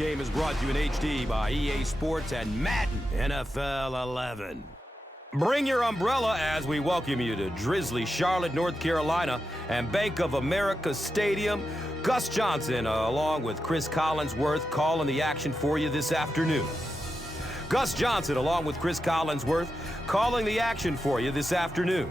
game is brought to you in HD by EA Sports and Madden NFL 11. Bring your umbrella as we welcome you to drizzly Charlotte, North Carolina, and Bank of America Stadium. Gus Johnson, along with Chris Collinsworth, calling the action for you this afternoon. Gus Johnson, along with Chris Collinsworth, calling the action for you this afternoon.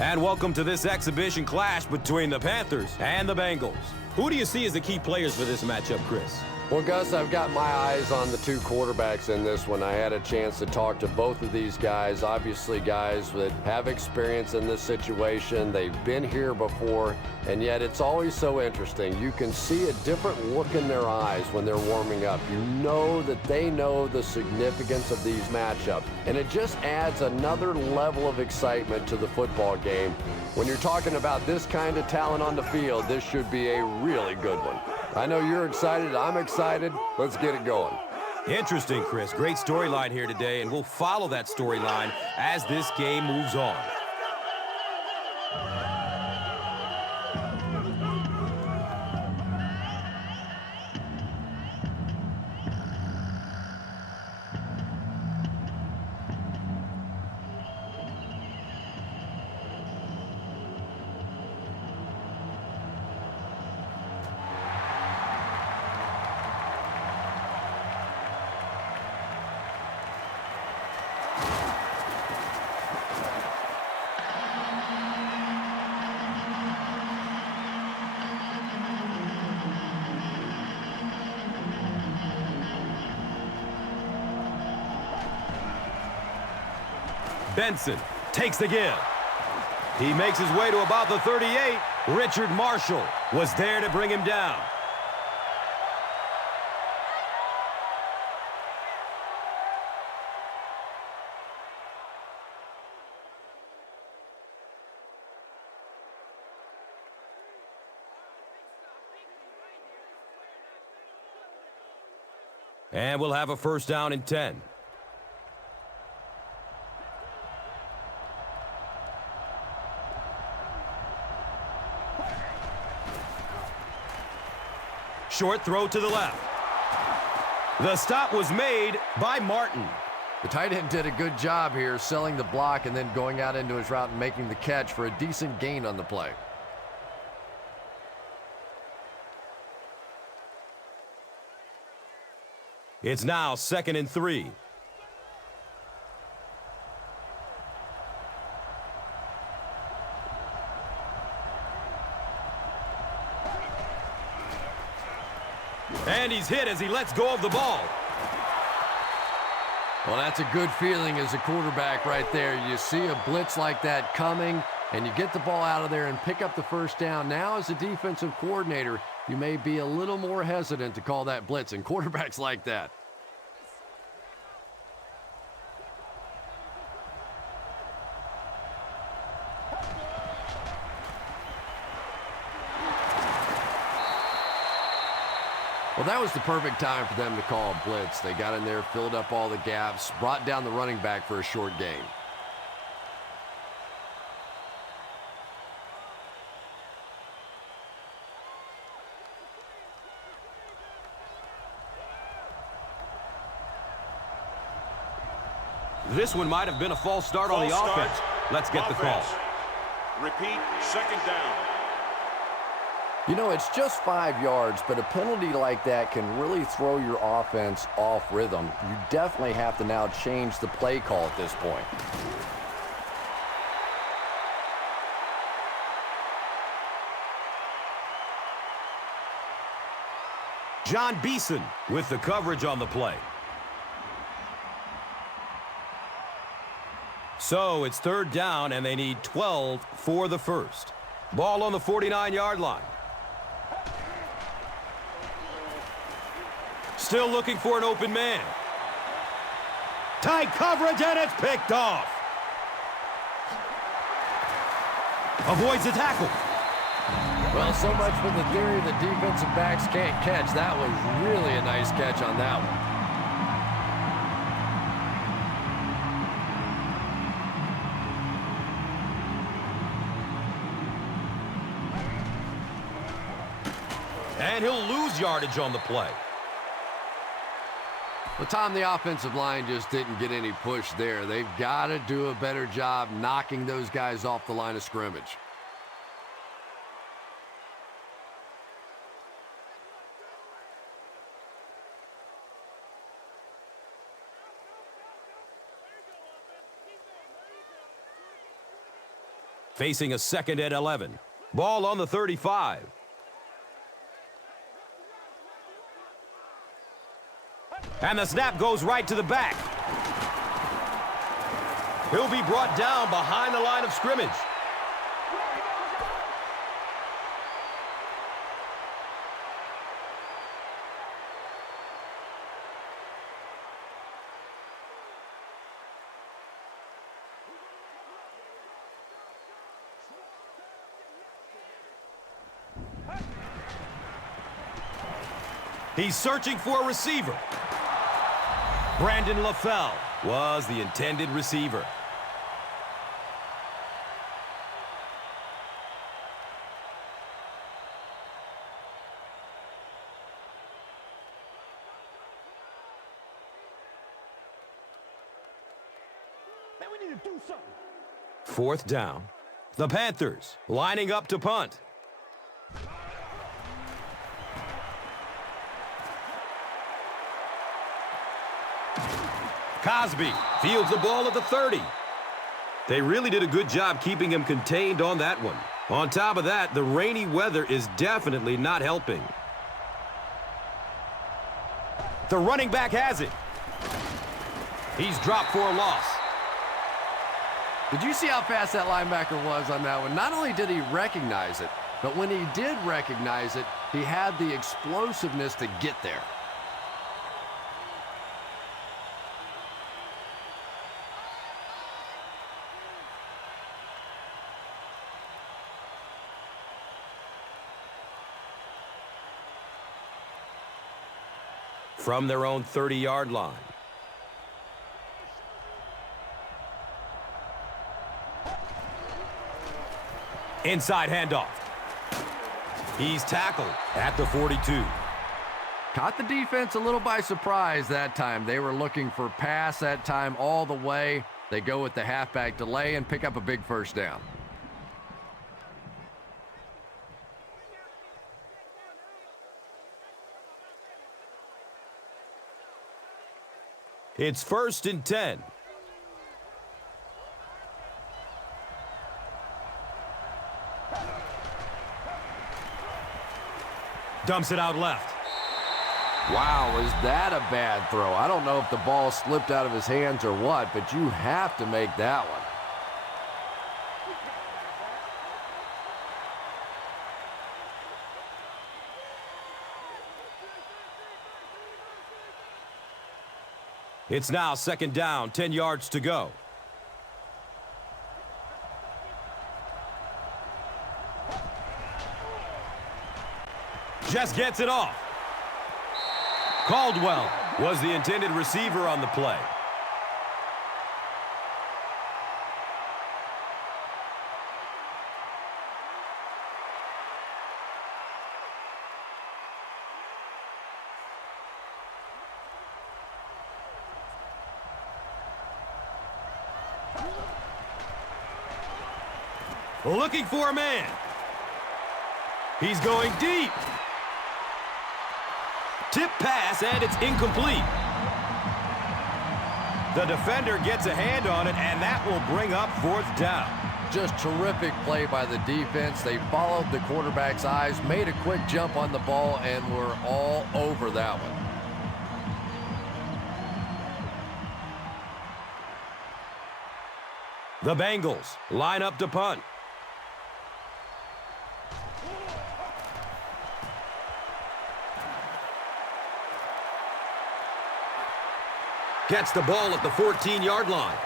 And welcome to this exhibition clash between the Panthers and the Bengals. Who do you see as the key players for this matchup, Chris? Well, Gus, I've got my eyes on the two quarterbacks in this one. I had a chance to talk to both of these guys, obviously guys that have experience in this situation. They've been here before, and yet it's always so interesting. You can see a different look in their eyes when they're warming up. You know that they know the significance of these matchups, and it just adds another level of excitement to the football game. When you're talking about this kind of talent on the field, this should be a really good one. I know you're excited. I'm excited. Let's get it going. Interesting, Chris. Great storyline here today, and we'll follow that storyline as this game moves on. Benson takes the give. He makes his way to about the 38. Richard Marshall was there to bring him down. And we'll have a first down and 10. Short throw to the left. The stop was made by Martin. The tight end did a good job here selling the block and then going out into his route and making the catch for a decent gain on the play. It's now 2nd and 3. And he's hit as he lets go of the ball. Well, that's a good feeling as a quarterback right there. You see a blitz like that coming, and you get the ball out of there and pick up the first down. Now, as a defensive coordinator, you may be a little more hesitant to call that blitz, and quarterbacks like that. Well, that was the perfect time for them to call a blitz. They got in there, filled up all the gaps, brought down the running back for a short gain. This one might have been a false start on the offense. Let's get the call. Repeat, 2nd down. You know, it's just 5 yards, but a penalty like that can really throw your offense off rhythm. You definitely have to now change the play call at this point. John Beeson with the coverage on the play. So it's 3rd down, and they need 12 for the first. Ball on the 49-yard line. Still looking for an open man. Tight coverage, and it's picked off. Avoids the tackle. Well, so much for the theory that defensive backs can't catch. That was really a nice catch on that one. And he'll lose yardage on the play. Well, Tom, the offensive line just didn't get any push there. They've got to do a better job knocking those guys off the line of scrimmage. Facing a 2nd and 11. Ball on the 35. And the snap goes right to the back. He'll be brought down behind the line of scrimmage. He's searching for a receiver. Brandon LaFell was the intended receiver. Man, we need to do something. 4th down. The Panthers lining up to punt. Cosby fields the ball at the 30. They really did a good job keeping him contained on that one. On top of that, the rainy weather is definitely not helping. The running back has it. He's dropped for a loss. Did you see how fast that linebacker was on that one? Not only did he recognize it, but when he did recognize it, he had the explosiveness to get there. From their own 30-yard line. Inside handoff. He's tackled at the 42. Caught the defense a little by surprise that time. They were looking for pass that time all the way. They go with the halfback delay and pick up a big 1st down. It's 1st and 10. Dumps it out left. Wow, was that a bad throw? I don't know if the ball slipped out of his hands or what, but you have to make that one. It's now 2nd down, 10 yards to go. Just gets it off. Caldwell was the intended receiver on the play. Looking for a man. He's going deep. Tip pass, and it's incomplete. The defender gets a hand on it, and that will bring up 4th down. Just terrific play by the defense. They followed the quarterback's eyes, made a quick jump on the ball, and were all over that one. The Bengals line up to punt. Gets the ball at the 14-yard line.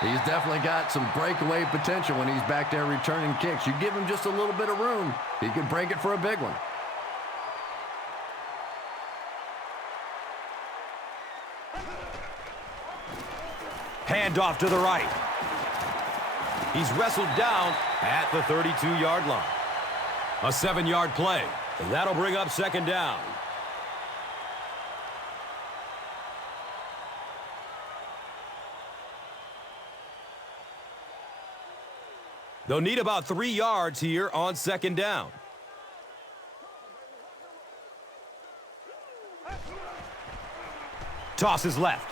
He's definitely got some breakaway potential when he's back there returning kicks. You give him just a little bit of room, he could break it for a big one. Hand off to the right. He's wrestled down at the 32-yard line. A 7-yard play. That'll bring up 2nd down. They'll need about 3 yards here on second down. Tosses left.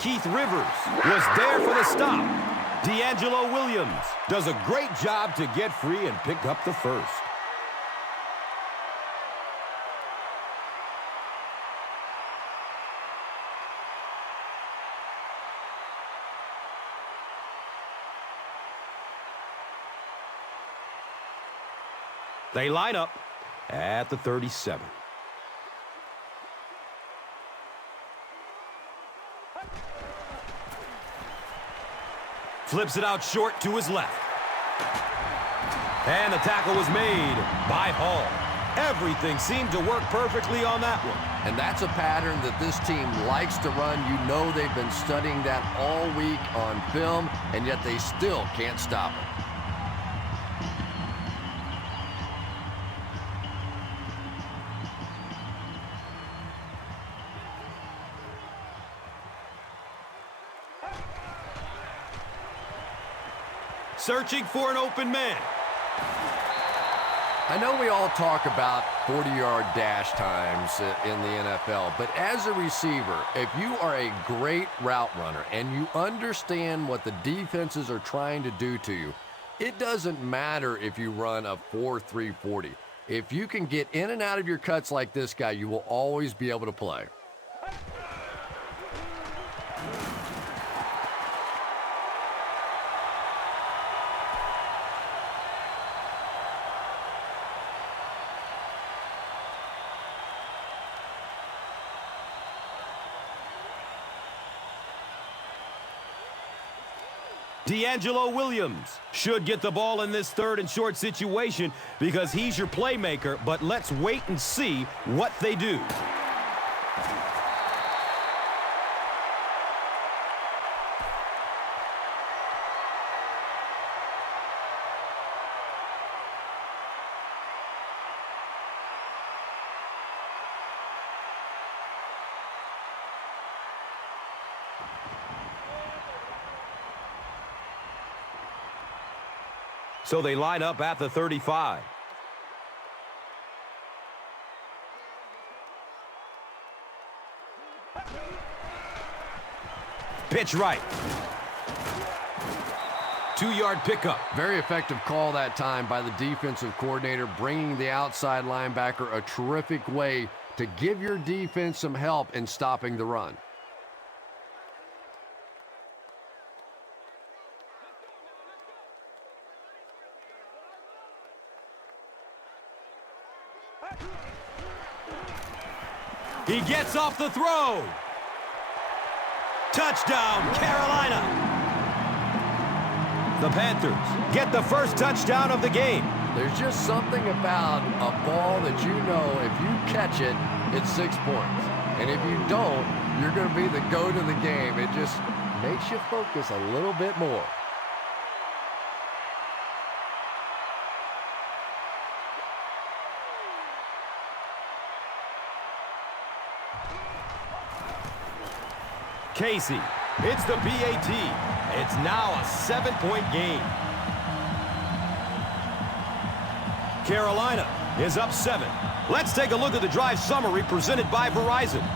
Keith Rivers was there for the stop. D'Angelo Williams does a great job to get free and pick up the first. They line up at the 37. Flips it out short to his left. And the tackle was made by Hall. Everything seemed to work perfectly on that one. And that's a pattern that this team likes to run. You know they've been studying that all week on film, and yet they still can't stop it. Searching for an open man. I know we all talk about 40-yard dash times in the NFL, but as a receiver, if you are a great route runner and you understand what the defenses are trying to do to you, it doesn't matter if you run a 4.3 40. If you can get in and out of your cuts like this guy, you will always be able to play. D'Angelo Williams should get the ball in this third and short situation because he's your playmaker, but let's wait and see what they do. So they line up at the 35. Pitch right. 2-yard pickup. Very effective call that time by the defensive coordinator, bringing the outside linebacker a terrific way to give your defense some help in stopping the run. He gets off the throw. Touchdown, Carolina. The Panthers get the first touchdown of the game. There's just something about a ball that you know if you catch it, it's 6 points. And if you don't, you're going to be the goat of the game. It just makes you focus a little bit more. Casey, it's the PAT. It's now a 7-point game. Carolina is up 7. Let's take a look at the drive summary presented by Verizon.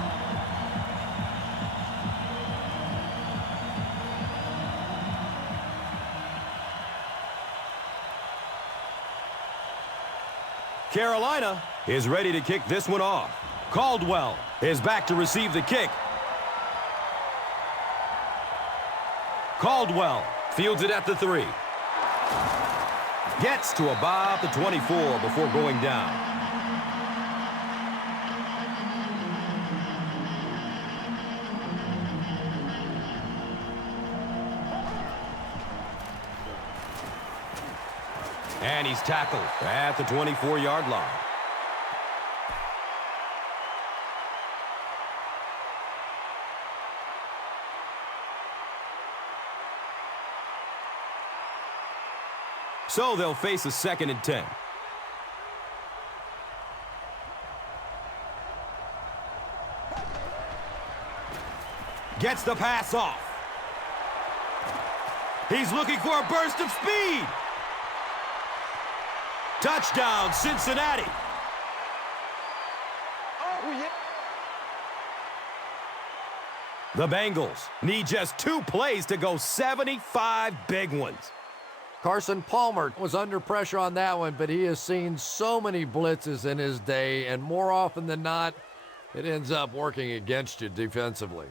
Carolina is ready to kick this one off. Caldwell is back to receive the kick. Caldwell fields it at the 3. Gets to about the 24 before going down. And he's tackled at the 24-yard line. So they'll face a 2nd and 10. Gets the pass off. He's looking for a burst of speed. Touchdown, Cincinnati. Oh, yeah. The Bengals need just 2 plays to go 75 big ones. Carson Palmer was under pressure on that one, but he has seen so many blitzes in his day, and more often than not, it ends up working against you defensively.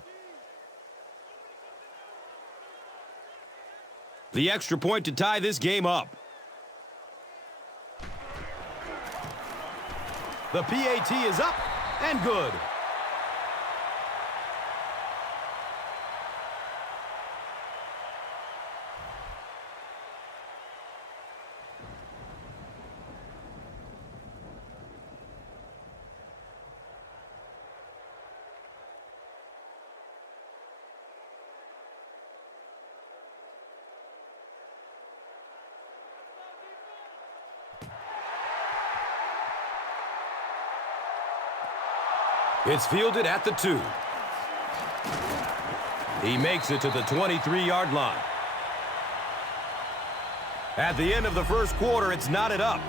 The extra point to tie this game up. The PAT is up and good. It's fielded at the 2. He makes it to the 23-yard line. At the end of the first quarter, it's knotted up.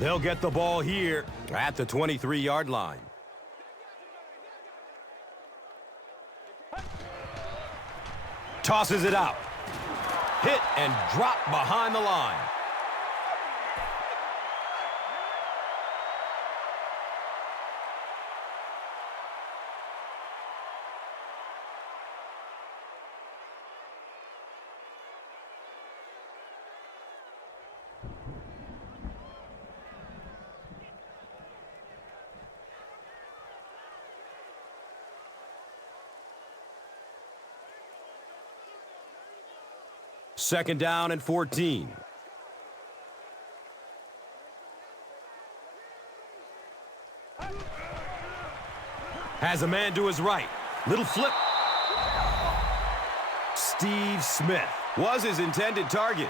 They'll get the ball here at the 23-yard line. Tosses it out. Hit and drop behind the line. Second down and 14. Has a man to his right. Little flip. Steve Smith was his intended target.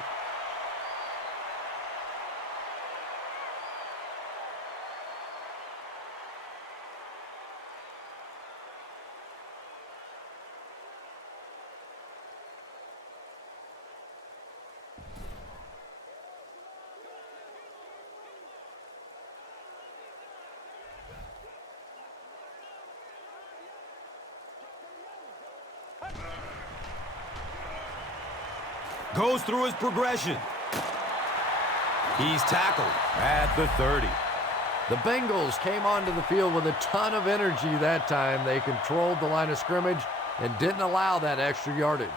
Goes through his progression. He's tackled at the 30. The Bengals came onto the field with a ton of energy that time. They controlled the line of scrimmage and didn't allow that extra yardage.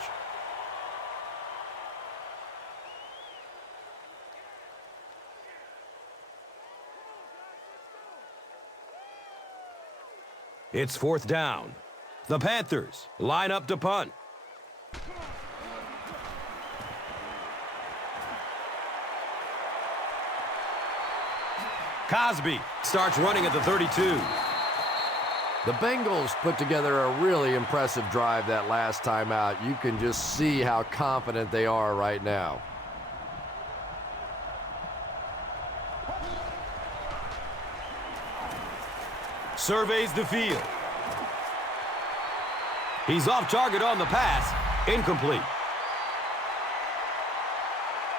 It's fourth down. The Panthers line up to punt. Cosby starts running at the 32. The Bengals put together a really impressive drive that last time out. You can just see how confident they are right now. Surveys the field. He's off target on the pass. Incomplete.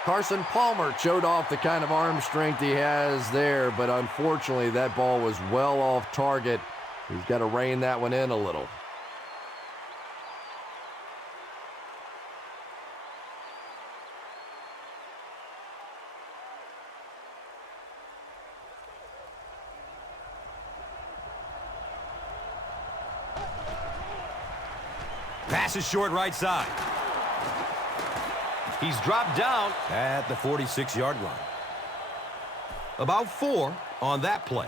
Carson Palmer showed off the kind of arm strength he has there, but unfortunately that ball was well off target. He's got to rein that one in a little. Pass is short right side. He's dropped down at the 46-yard line. About 4 on that play.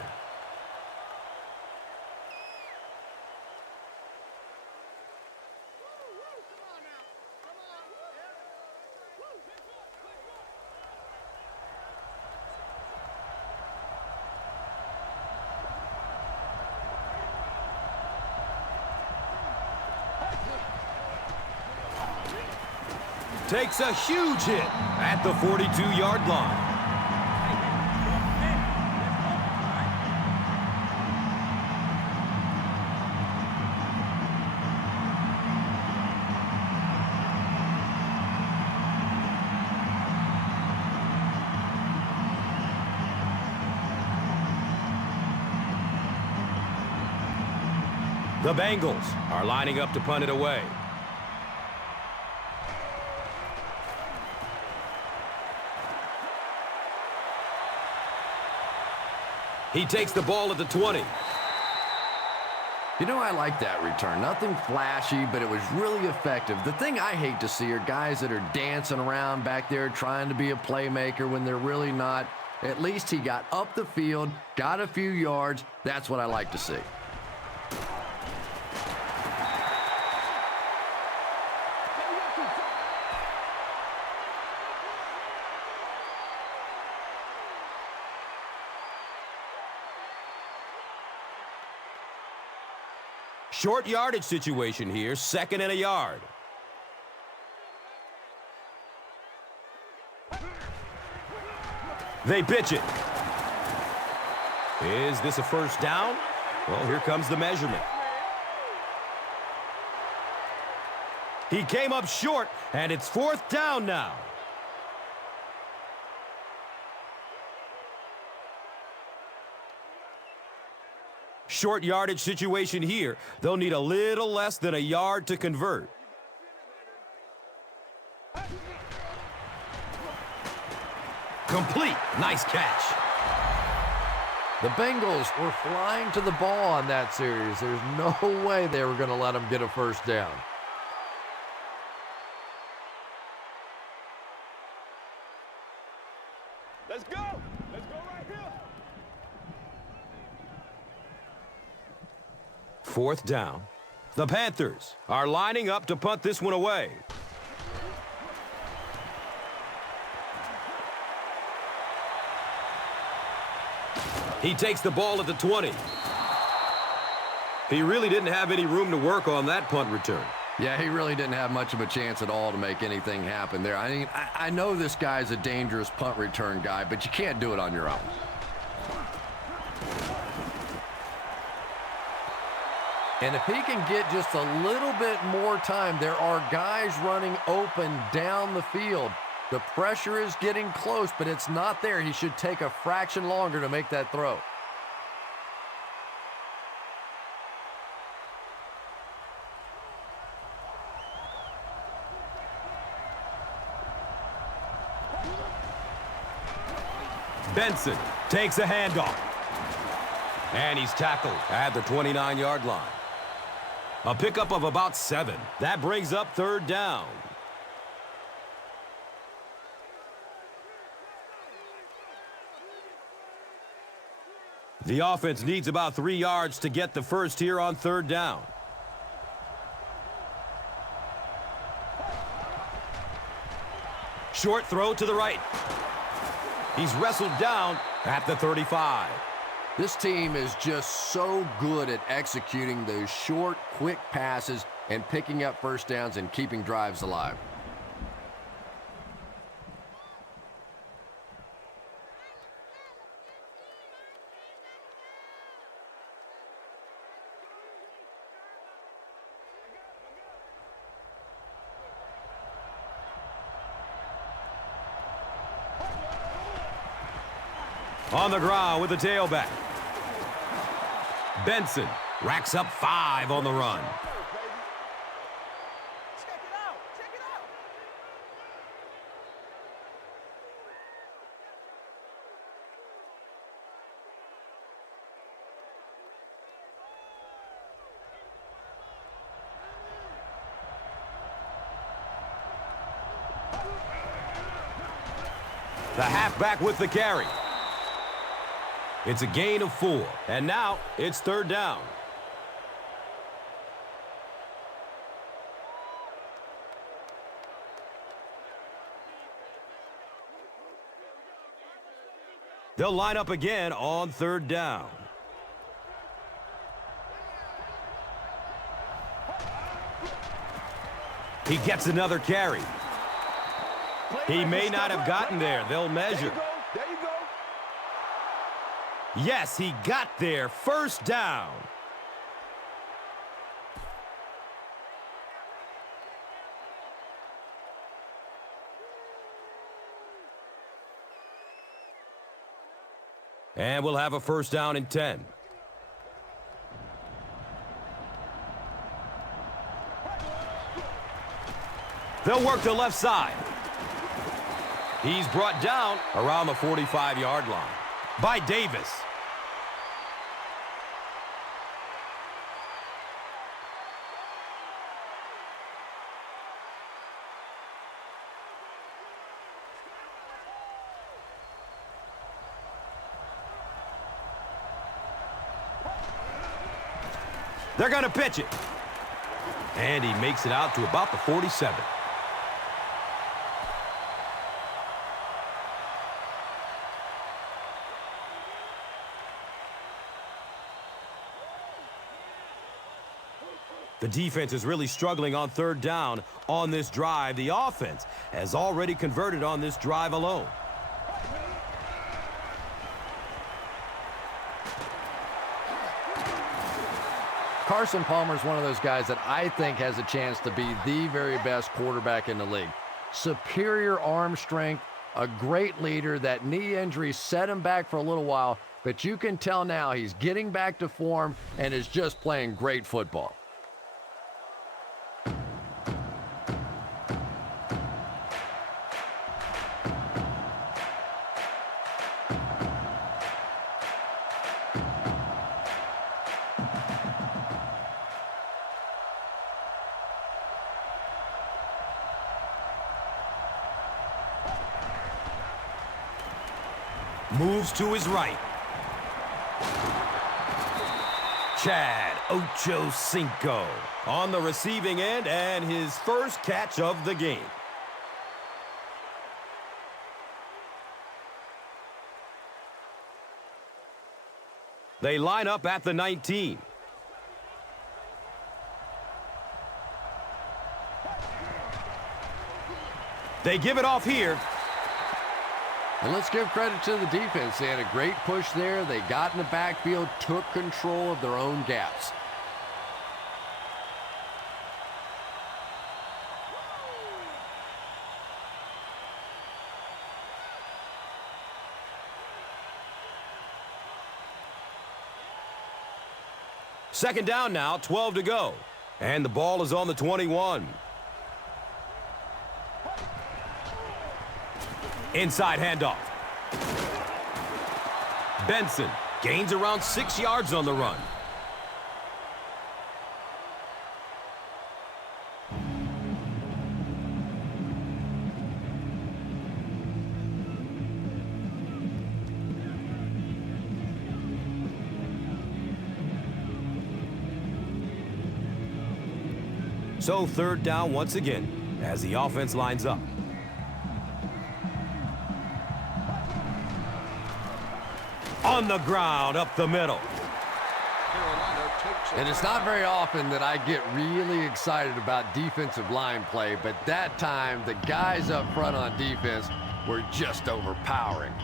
Takes a huge hit at the 42-yard line. The Bengals are lining up to punt it away. He takes the ball at the 20. You know, I like that return. Nothing flashy, but it was really effective. The thing I hate to see are guys that are dancing around back there trying to be a playmaker when they're really not. At least he got up the field, got a few yards. That's what I like to see. Short yardage situation here, 2nd and a yard. They pitch it. Is this a first down? Well, here comes the measurement. He came up short, and it's 4th down now. Short yardage situation here. They'll need a little less than a yard to convert. Complete. Nice catch. The Bengals were flying to the ball on that series. There's no way they were going to let them get a first down. Let's go. Let's go right here. 4th down. The Panthers are lining up to punt this one away. He takes the ball at the 20. He really didn't have any room to work on that punt return. Yeah, he really didn't have much of a chance at all to make anything happen there. I mean, I know this guy's a dangerous punt return guy, but you can't do it on your own. And if he can get just a little bit more time, there are guys running open down the field. The pressure is getting close, but it's not there. He should take a fraction longer to make that throw. Benson takes a handoff. And he's tackled at the 29-yard line. A pickup of about 7. That brings up 3rd down. The offense needs about 3 yards to get the first here on 3rd down. Short throw to the right. He's wrestled down at the 35. This team is just so good at executing those short, quick passes and picking up first downs and keeping drives alive. On the ground with the tailback. Benson racks up 5 on the run. Check it out. Check it out. The halfback with the carry. It's a gain of 4, and now it's 3rd down. They'll line up again on 3rd down. He gets another carry. He may not have gotten there. They'll measure. There you go. Yes, he got there. 1st down. And we'll have a 1st down and 10. They'll work the left side. He's brought down around the 45-yard line by Davis. They're going to pitch it. And he makes it out to about the 47. The defense is really struggling on 3rd down on this drive. The offense has already converted on this drive alone. Carson Palmer is one of those guys that I think has a chance to be the very best quarterback in the league. Superior arm strength, a great leader. That knee injury set him back for a little while, but you can tell now he's getting back to form and is just playing great football. Moves to his right. Chad Ochocinco on the receiving end, and his first catch of the game. They line up at the 19. They give it off here. And let's give credit to the defense. They had a great push there. They got in the backfield, took control of their own gaps. Second down now, 12 to go. And the ball is on the 21. Inside handoff. Benson gains around 6 yards on the run. So 3rd down once again as the offense lines up. On the ground, up the middle. And it's not very often that I get really excited about defensive line play, but that time the guys up front on defense were just overpowering.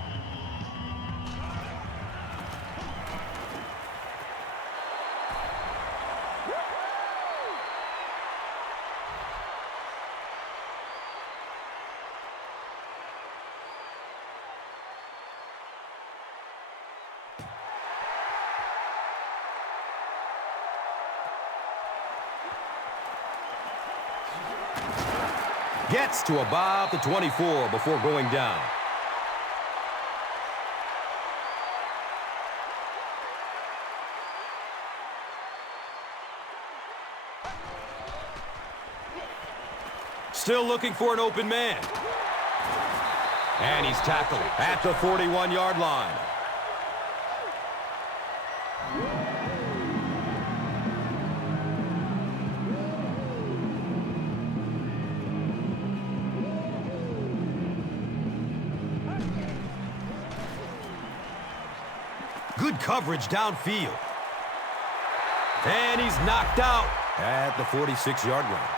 Gets to about the 24 before going down. Still looking for an open man. And he's tackled at the 41-yard line. coverage downfield. And he's knocked out at the 46-yard line.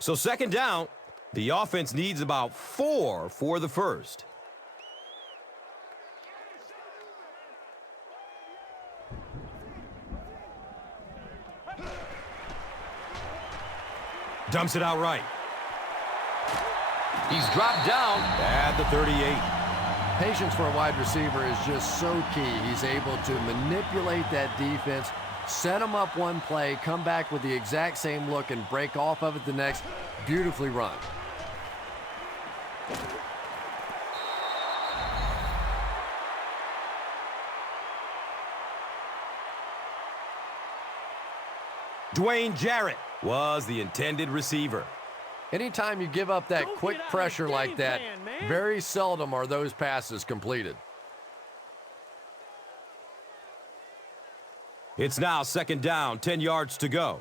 So second down, the offense needs about 4 for the first. Dumps it out right. He's dropped down at the 38. Patience for a wide receiver is just so key. He's able to manipulate that defense, set them up one play, come back with the exact same look, and break off of it the next. Beautifully run. Dwayne Jarrett was the intended receiver. Anytime you give up that quick pressure like that, very seldom are those passes completed. It's now second down, 10 yards to go.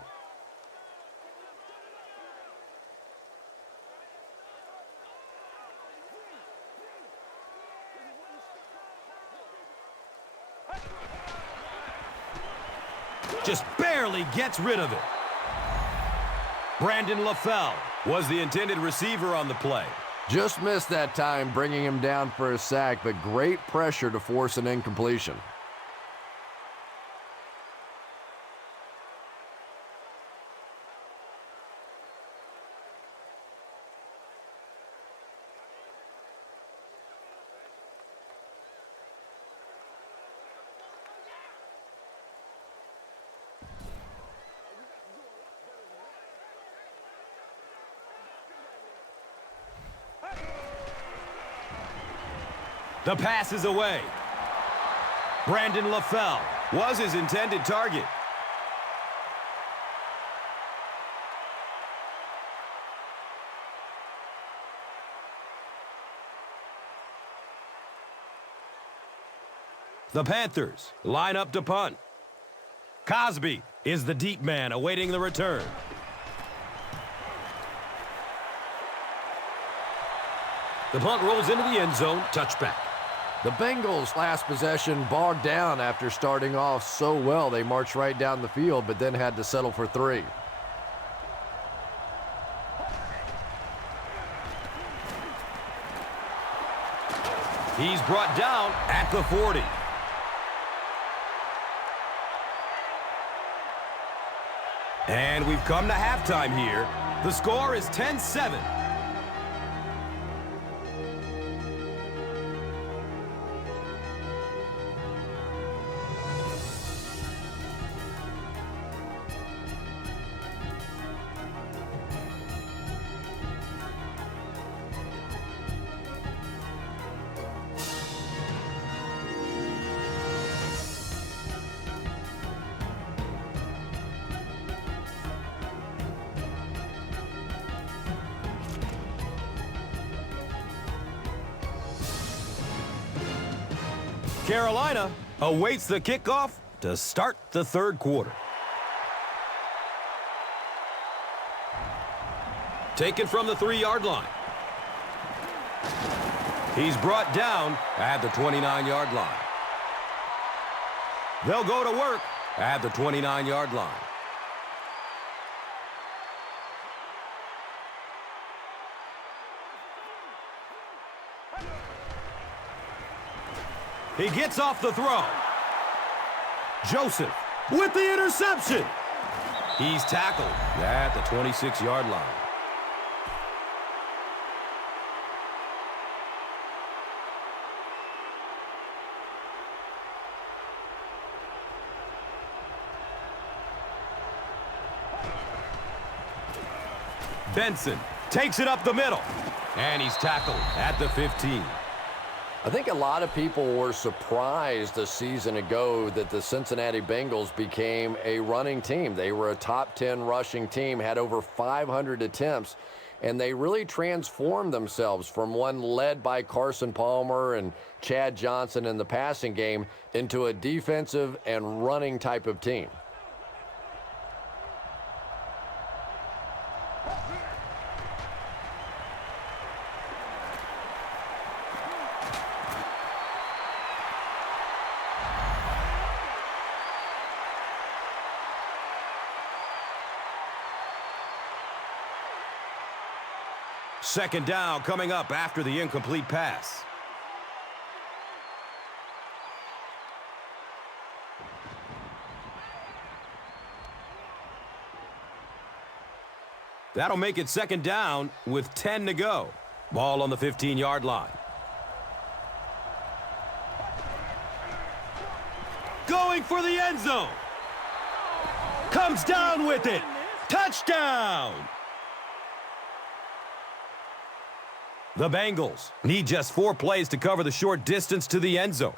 Just barely gets rid of it. Brandon LaFell was the intended receiver on the play. Just missed that time, bringing him down for a sack, but great pressure to force an incompletion. The pass is away. Brandon LaFell was his intended target. The Panthers line up to punt. Cosby is the deep man awaiting the return. The punt rolls into the end zone, touchback. The Bengals' last possession bogged down after starting off so well. They marched right down the field, but then had to settle for 3. He's brought down at the 40. And we've come to halftime here. The score is 10-7. Carolina awaits the kickoff to start the third quarter. Taken from the 3-yard line. He's brought down at the 29-yard line. They'll go to work at the 29-yard line. He gets off the throw. Joseph with the interception. He's tackled at the 26-yard line. Benson takes it up the middle, and he's tackled at the 15. I think a lot of people were surprised a season ago that the Cincinnati Bengals became a running team. They were a top 10 rushing team, had over 500 attempts, and they really transformed themselves from one led by Carson Palmer and Chad Johnson in the passing game into a defensive and running type of team. Second down coming up after the incomplete pass. That'll make it second down with 10 to go. Ball on the 15-yard line. Going for the end zone. Comes down with it. Touchdown! The Bengals need just 4 plays to cover the short distance to the end zone.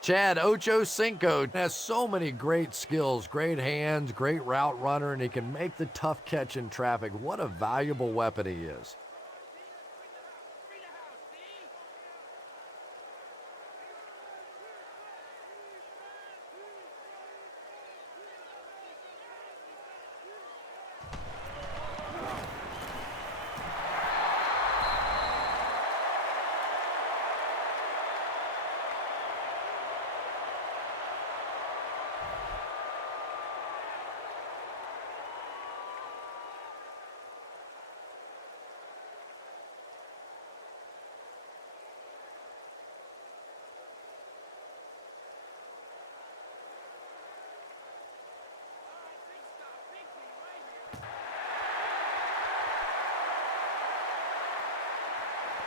Chad Ochocinco has so many great skills, great hands, great route runner, and he can make the tough catch in traffic. What a valuable weapon he is.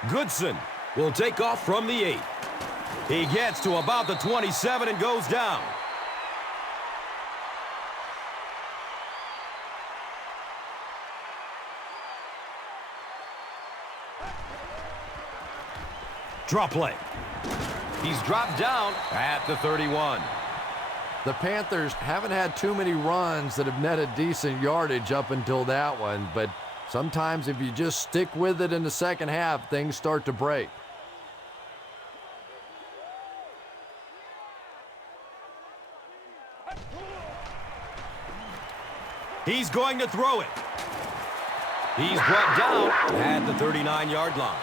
Goodson will take off from the 8. He gets to about the 27 and goes down. Draw play. He's dropped down at the 31. The Panthers haven't had too many runs that have netted decent yardage up until that one, but sometimes if you just stick with it in the second half, things start to break. He's going to throw it. He's brought down at the 39-yard line.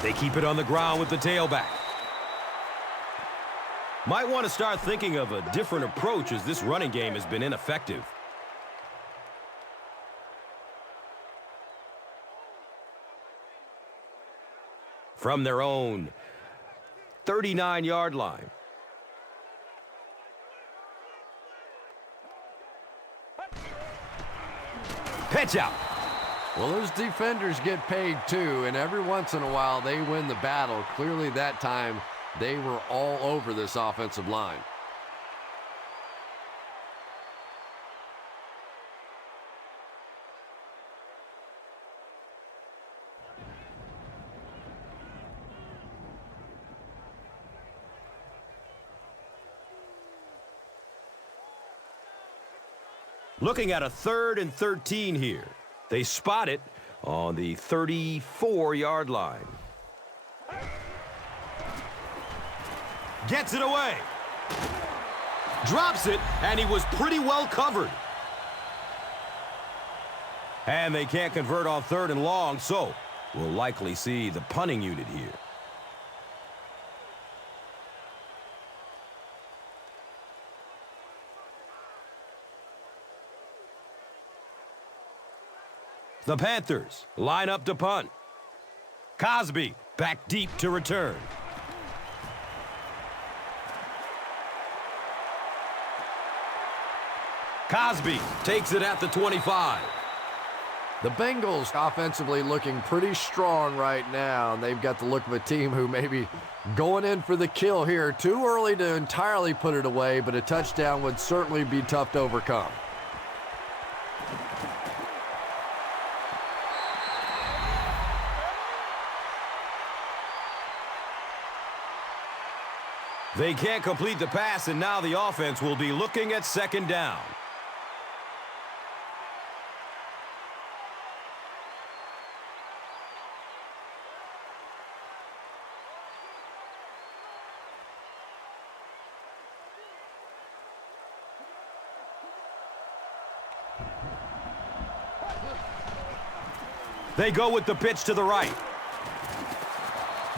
They keep it on the ground with the tailback. Might want to start thinking of a different approach as this running game has been ineffective. From their own 39-yard line. Pitch out. Well, those defenders get paid too, and every once in a while they win the battle. Clearly that time they were all over this offensive line. Looking at a 3rd and 13 here. They spot it on the 34-yard line. Gets it away. Drops it, and he was pretty well covered. And they can't convert on 3rd and long, so we'll likely see the punting unit here. The Panthers line up to punt. Cosby back deep to return. Cosby takes it at the 25. The Bengals offensively looking pretty strong right now, and they've got the look of a team who may be going in for the kill here. Too early to entirely put it away, but a touchdown would certainly be tough to overcome. They can't complete the pass, and now the offense will be looking at second down. They go with the pitch to the right.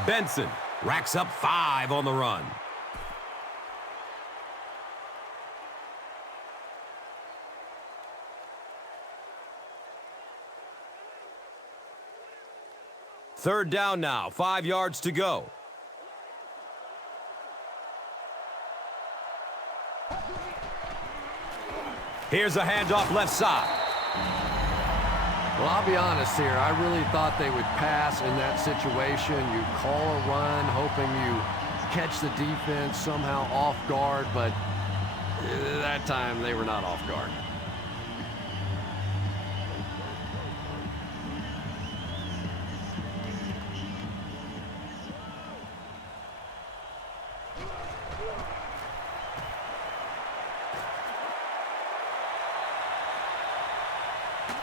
Benson racks up 5 on the run. Third down now, 5 yards to go. Here's a handoff left side. Well, I'll be honest here. I really thought they would pass in that situation. You call a run, hoping you catch the defense somehow off guard, but that time they were not off guard.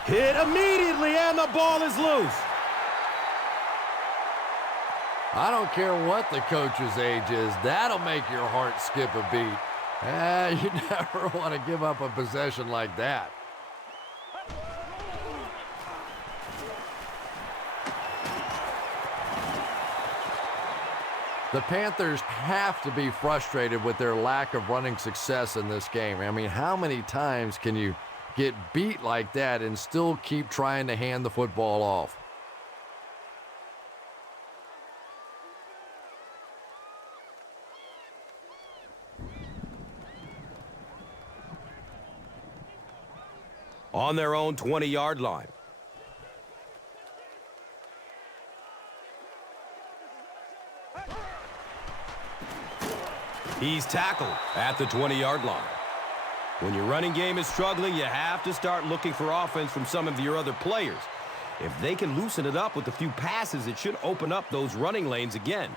Hit immediately, and the ball is loose. I don't care what the coach's age is. That'll make your heart skip a beat. You never want to give up a possession like that. The Panthers have to be frustrated with their lack of running success in this game. I mean, how many times can you get beat like that and still keep trying to hand the football off? On their own 20-yard line. He's tackled at the 20-yard line. When your running game is struggling, you have to start looking for offense from some of your other players. If they can loosen it up with a few passes, it should open up those running lanes again.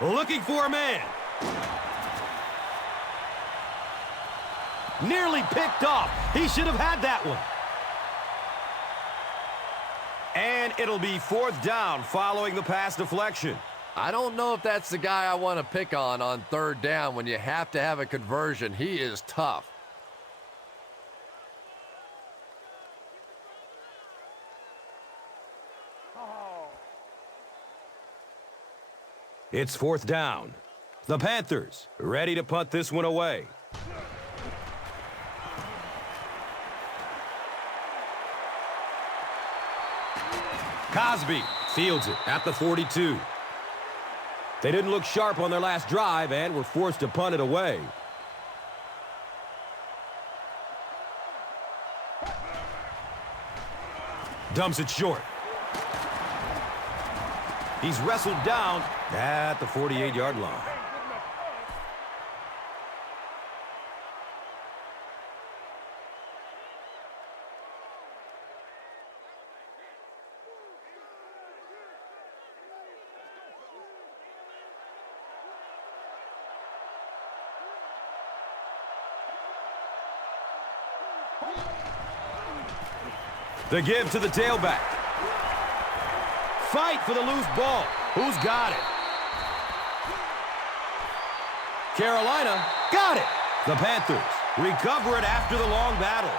Looking for a man. Nearly picked off. He should have had that one. And it'll be fourth down following the pass deflection. I don't know if that's the guy I want to pick on third down when you have to have a conversion. He is tough. It's fourth down. The Panthers ready to punt this one away. Cosby fields it at the 42. They didn't look sharp on their last drive and were forced to punt it away. Dumps it short. He's wrestled down at the 48-yard line. The give to the tailback. Fight for the loose ball. Who's got it? Carolina got it. The Panthers recover it after the long battle.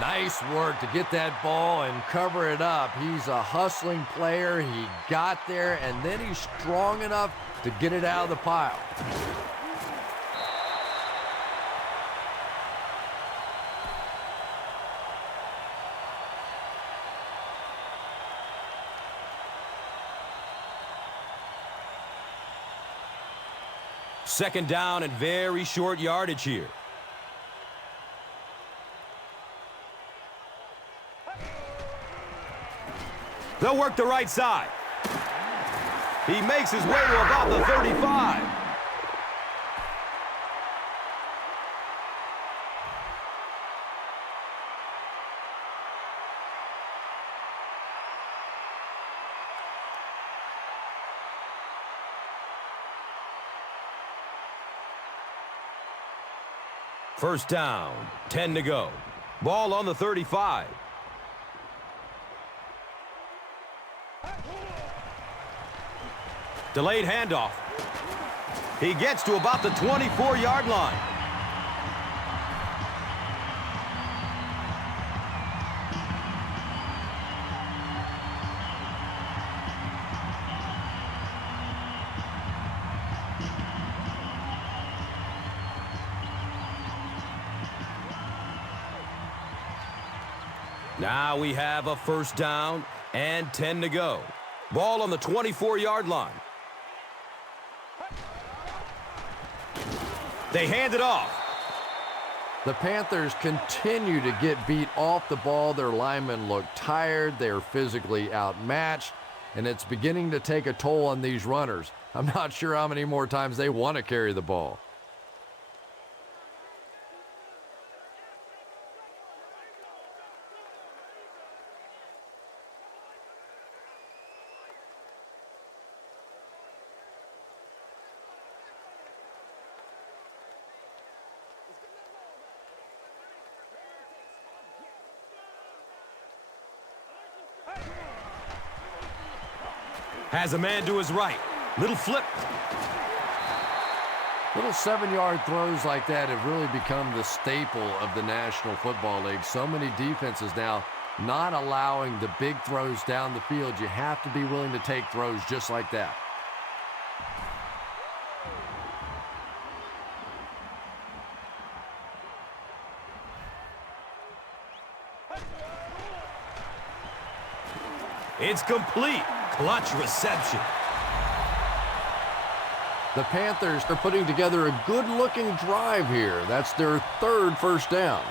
Nice work to get that ball and cover it up. He's a hustling player. He got there, and then he's strong enough to get it out of the pile. Second down and very short yardage here. They'll work the right side. He makes his way to about the 35. First down, 10 to go. Ball on the 35. Delayed handoff. He gets to about the 24-yard line. Now we have a first down and 10 to go. Ball on the 24-yard line. They hand it off. The Panthers continue to get beat off the ball. Their linemen look tired. They're physically outmatched, and it's beginning to take a toll on these runners. I'm not sure how many more times they want to carry the ball. Has a man to his right. Little flip. Little 7-yard throws like that have really become the staple of the National Football League. So many defenses now not allowing the big throws down the field. You have to be willing to take throws just like that. It's complete. Clutch reception. The Panthers are putting together a good-looking drive here. That's their third first down.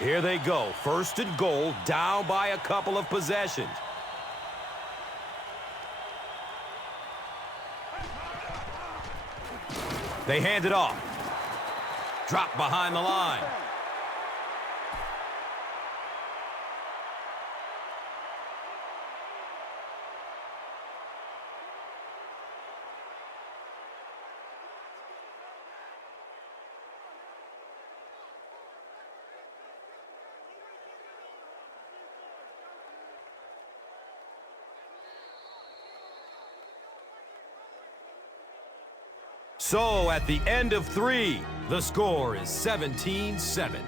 Here they go. First and goal, down by a couple of possessions. They hand it off. Drop behind the line. So, at the end of 3, the score is 17-7.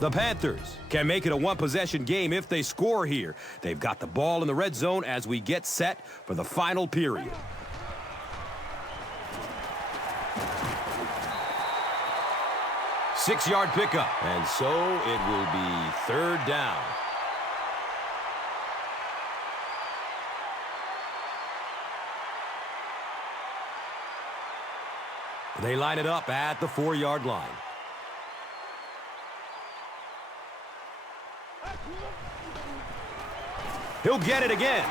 The Panthers can make it a one-possession game if they score here. They've got the ball in the red zone as we get set for the final period. Six-yard pickup, and so it will be third down. They line it up at the 4-yard line. He'll get it again.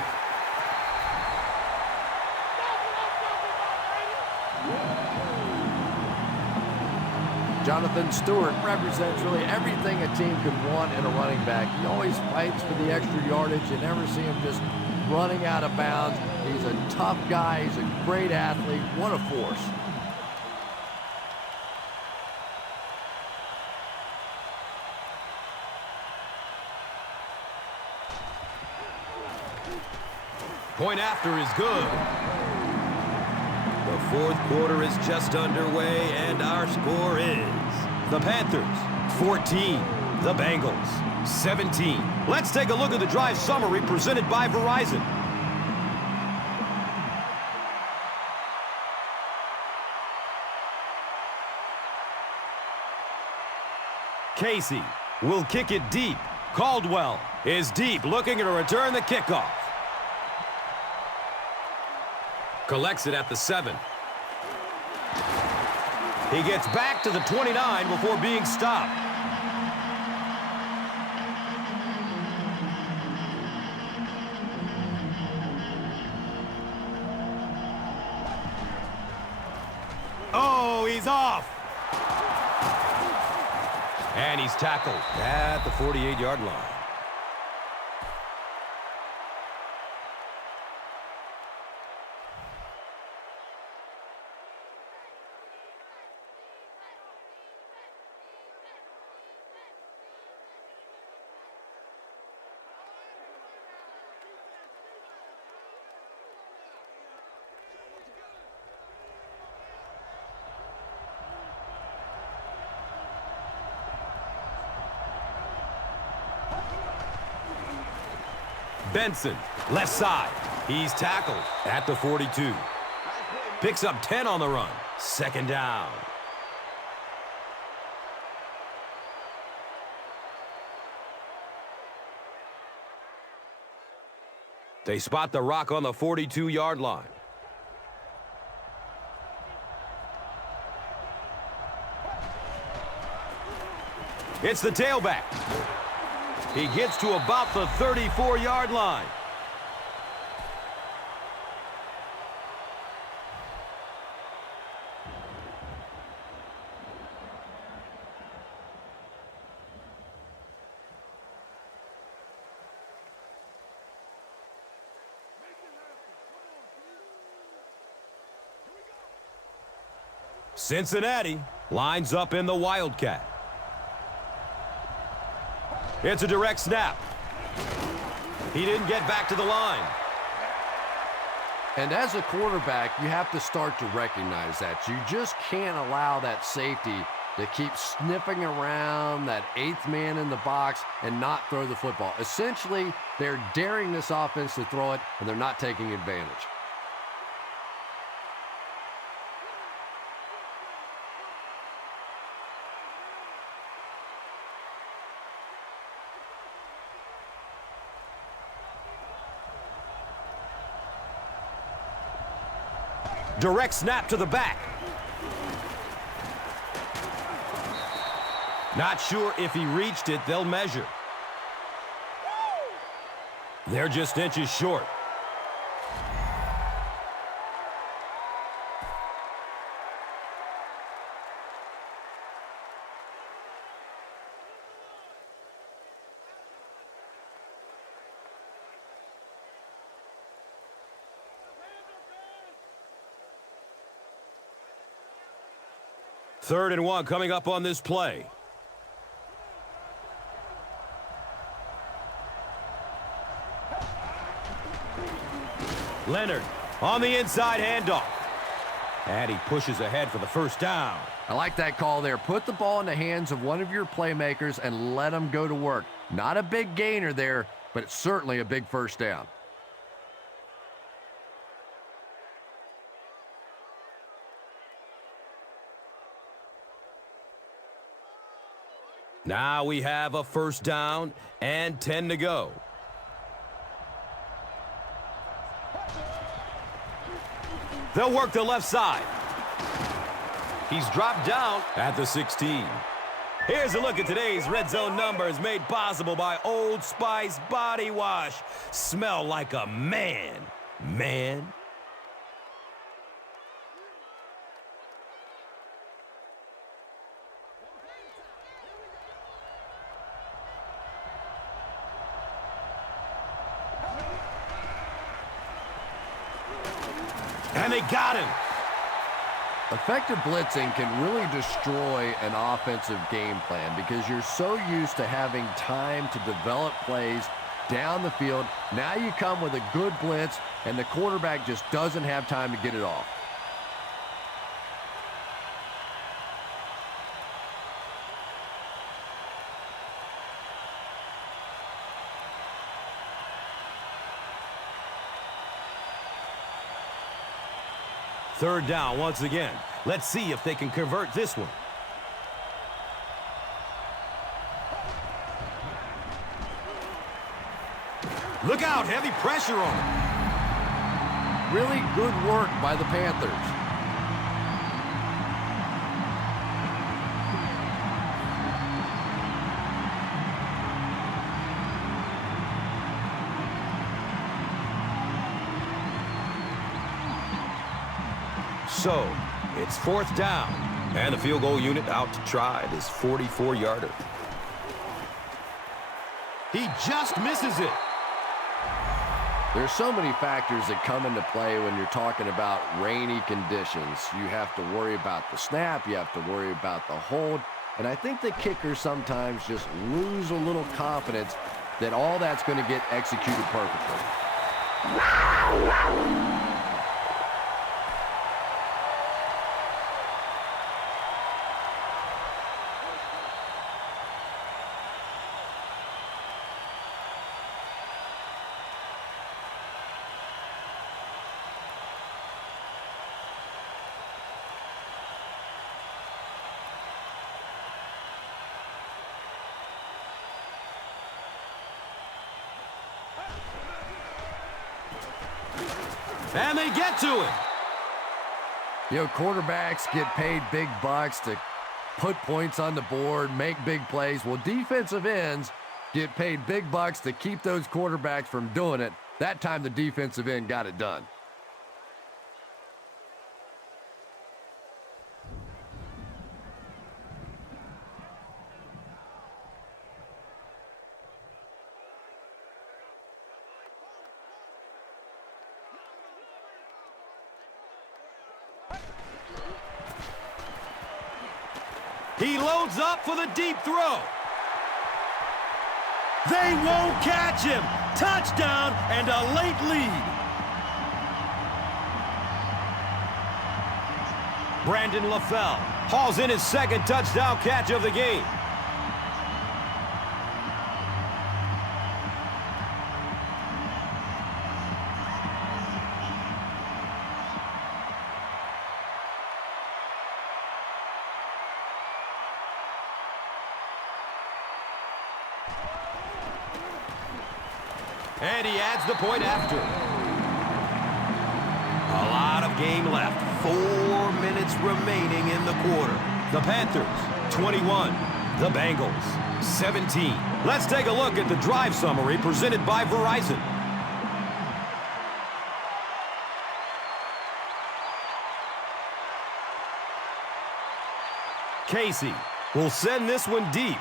Jonathan Stewart represents really everything a team could want in a running back. He always fights for the extra yardage. You never see him just running out of bounds. He's a tough guy. He's a great athlete. What a force. Point after is good. The fourth quarter is just underway, and our score is the Panthers 14, the Bengals 17. Let's take a look at the drive summary presented by Verizon. Casey will kick it deep. Caldwell is deep, looking to return the kickoff. Collects it at the 7. He gets back to the 29 before being stopped. Oh, he's off. And he's tackled at the 48-yard line. Benson, left side. He's tackled at the 42. Picks up 10 on the run. Second down. They spot the rock on the 42-yard line. It's the tailback. He gets to about the 34-yard line. Cincinnati lines up in the Wildcat. It's a direct snap. He didn't get back to the line. And as a quarterback, you have to start to recognize that. You just can't allow that safety to keep sniffing around that 8th man in the box and not throw the football. Essentially, they're daring this offense to throw it, and they're not taking advantage. Direct snap to the back. Not sure if he reached it. They'll measure. They're just inches short. Third and 1 coming up on this play. Leonard on the inside handoff. And he pushes ahead for the first down. I like that call there. Put the ball in the hands of one of your playmakers and let them go to work. Not a big gainer there, but it's certainly a big first down. Now we have a first down and 10 to go. They'll work the left side. He's dropped down at the 16. Here's a look at today's red zone numbers made possible by Old Spice Body Wash. Smell like a man. Man. And they got him. Effective blitzing can really destroy an offensive game plan because you're so used to having time to develop plays down the field. Now you come with a good blitz, and the quarterback just doesn't have time to get it off. Third down once again. Let's see if they can convert this one. Look out, heavy pressure on him. Really good work by the Panthers. So, it's fourth down, and the field goal unit out to try this 44-yarder. He just misses it. There's so many factors that come into play when you're talking about rainy conditions. You have to worry about the snap. You have to worry about the hold. And I think the kickers sometimes just lose a little confidence that all that's going to get executed perfectly. And they get to it. You know, quarterbacks get paid big bucks to put points on the board, make big plays. Well, defensive ends get paid big bucks to keep those quarterbacks from doing it. That time the defensive end got it done. He loads up for the deep throw. They won't catch him. Touchdown and a late lead. Brandon LaFell hauls in his second touchdown catch of the game. And he adds the point after. A lot of game left. 4 minutes remaining in the quarter. The Panthers, 21. The Bengals, 17. Let's take a look at the drive summary presented by Verizon. Casey will send this one deep.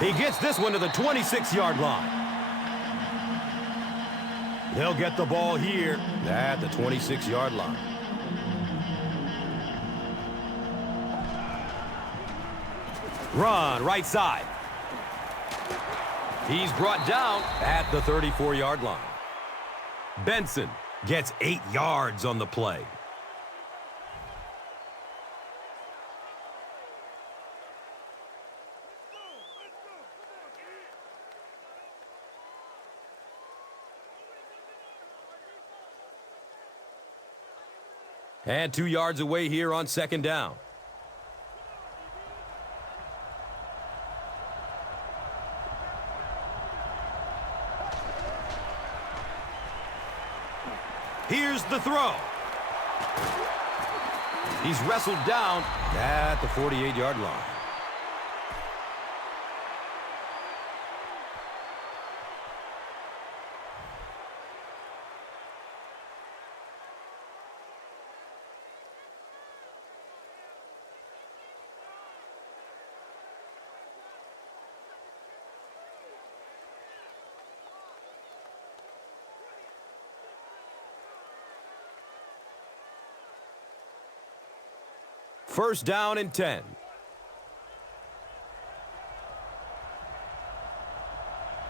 He gets this one to the 26-yard line. They'll get the ball here at the 26-yard line. Run right side. He's brought down at the 34-yard line. Benson gets 8 yards on the play. And 2 yards away here on second down. Here's the throw. He's wrestled down at the 48-yard line. First down and 10.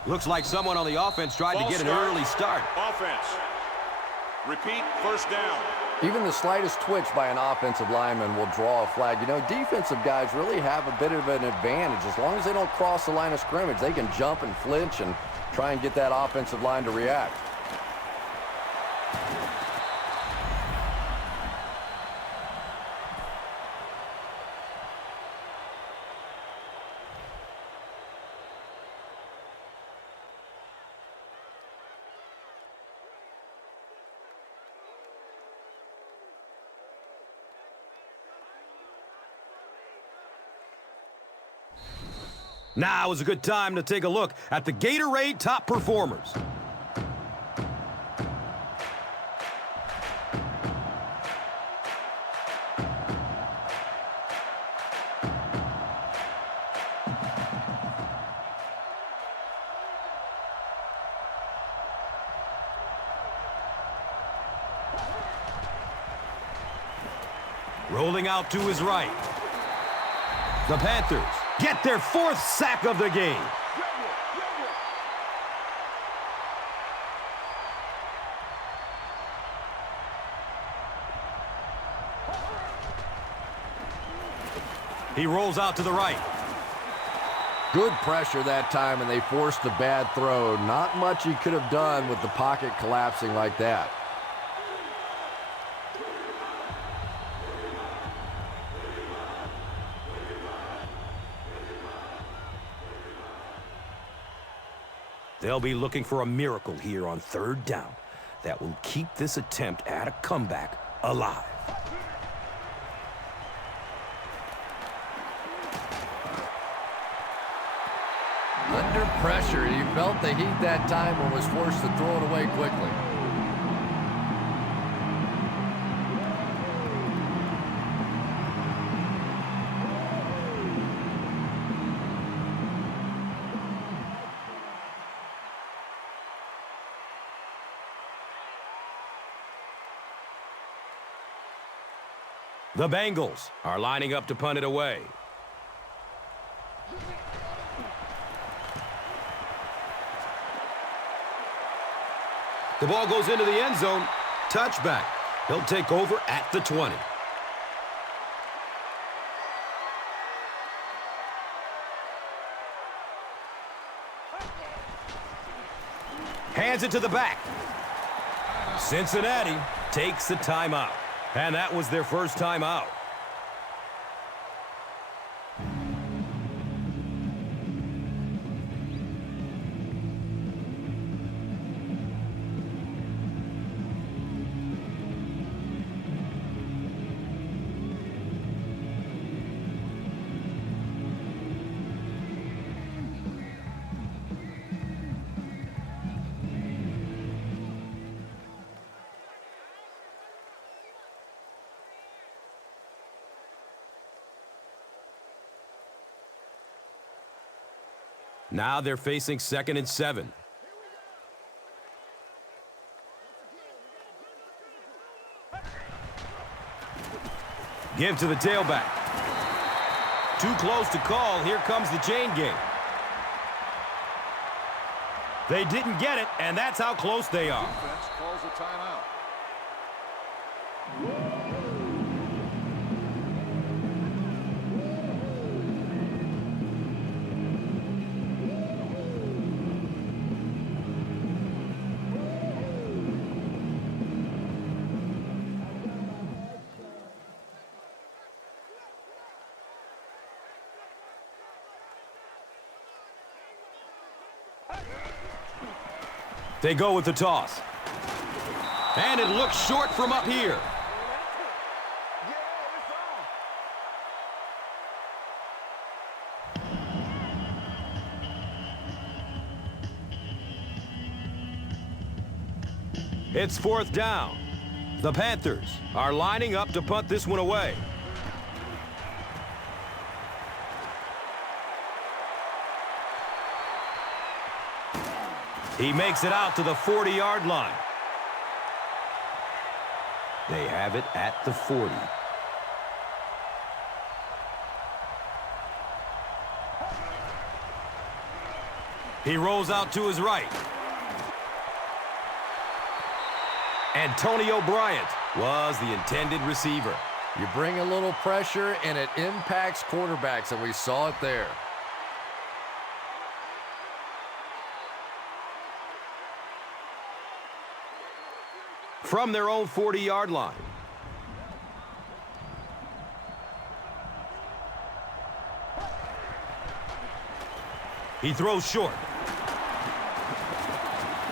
Looks like someone on the offense tried to get an early start. Offense. Repeat, first down. Even the slightest twitch by an offensive lineman will draw a flag. You know, defensive guys really have a bit of an advantage. As long as they don't cross the line of scrimmage, they can jump and flinch and try and get that offensive line to react. Now is a good time to take a look at the Gatorade top performers. Rolling out to his right. The Panthers get their 4th sack of the game. He rolls out to the right. Good pressure that time, and they forced a bad throw. Not much he could have done with the pocket collapsing like that. They'll be looking for a miracle here on 3rd down that will keep this attempt at a comeback alive. Under pressure, he felt the heat that time and was forced to throw it away quickly. The Bengals are lining up to punt it away. The ball goes into the end zone. Touchback. He'll take over at the 20. Hands it to the back. Cincinnati takes the timeout. And that was their first timeout. Now they're facing 2nd and 7. Give to the tailback. Too close to call. Here comes the chain game. They didn't get it, and that's how close they are. Defense calls a timeout. They go with the toss. And it looks short from up here. It's 4th down. The Panthers are lining up to punt this one away. He makes it out to the 40-yard line. They have it at the 40. He rolls out to his right. Antonio Bryant was the intended receiver. You bring a little pressure, and it impacts quarterbacks, and we saw it there. From their own 40-yard line. He throws short.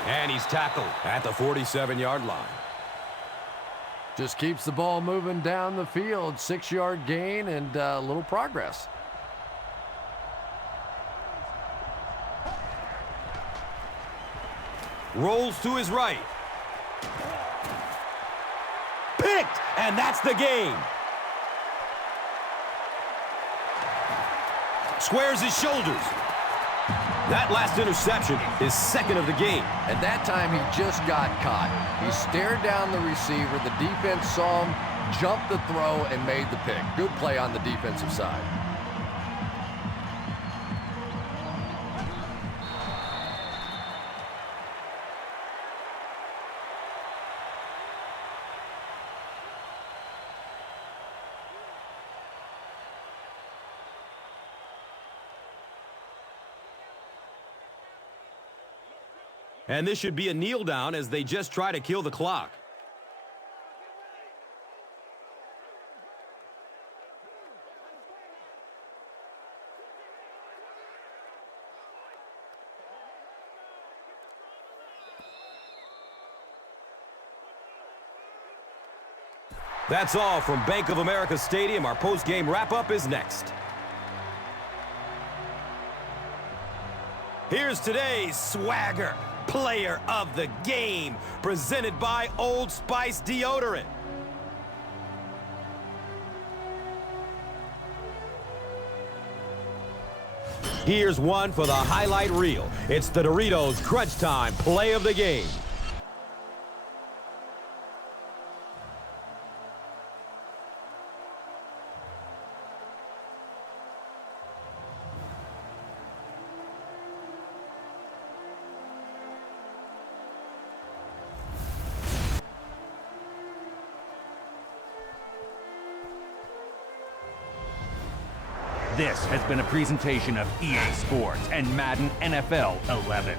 And he's tackled at the 47-yard line. Just keeps the ball moving down the field. 6-yard gain and a little progress. Rolls to his right. Picked, and that's the game. Squares his shoulders. That last interception is second of the game. At that time, he just got caught. He stared down the receiver. The defense saw him, jumped the throw, and made the pick. Good play on the defensive side. And this should be a kneel down as they just try to kill the clock. That's all from Bank of America Stadium. Our post-game wrap-up is next. Here's today's swagger player of the game, presented by Old Spice Deodorant. Here's one for the highlight reel. It's the Doritos Crunch Time play of the game. This has been a presentation of EA Sports and Madden NFL 11.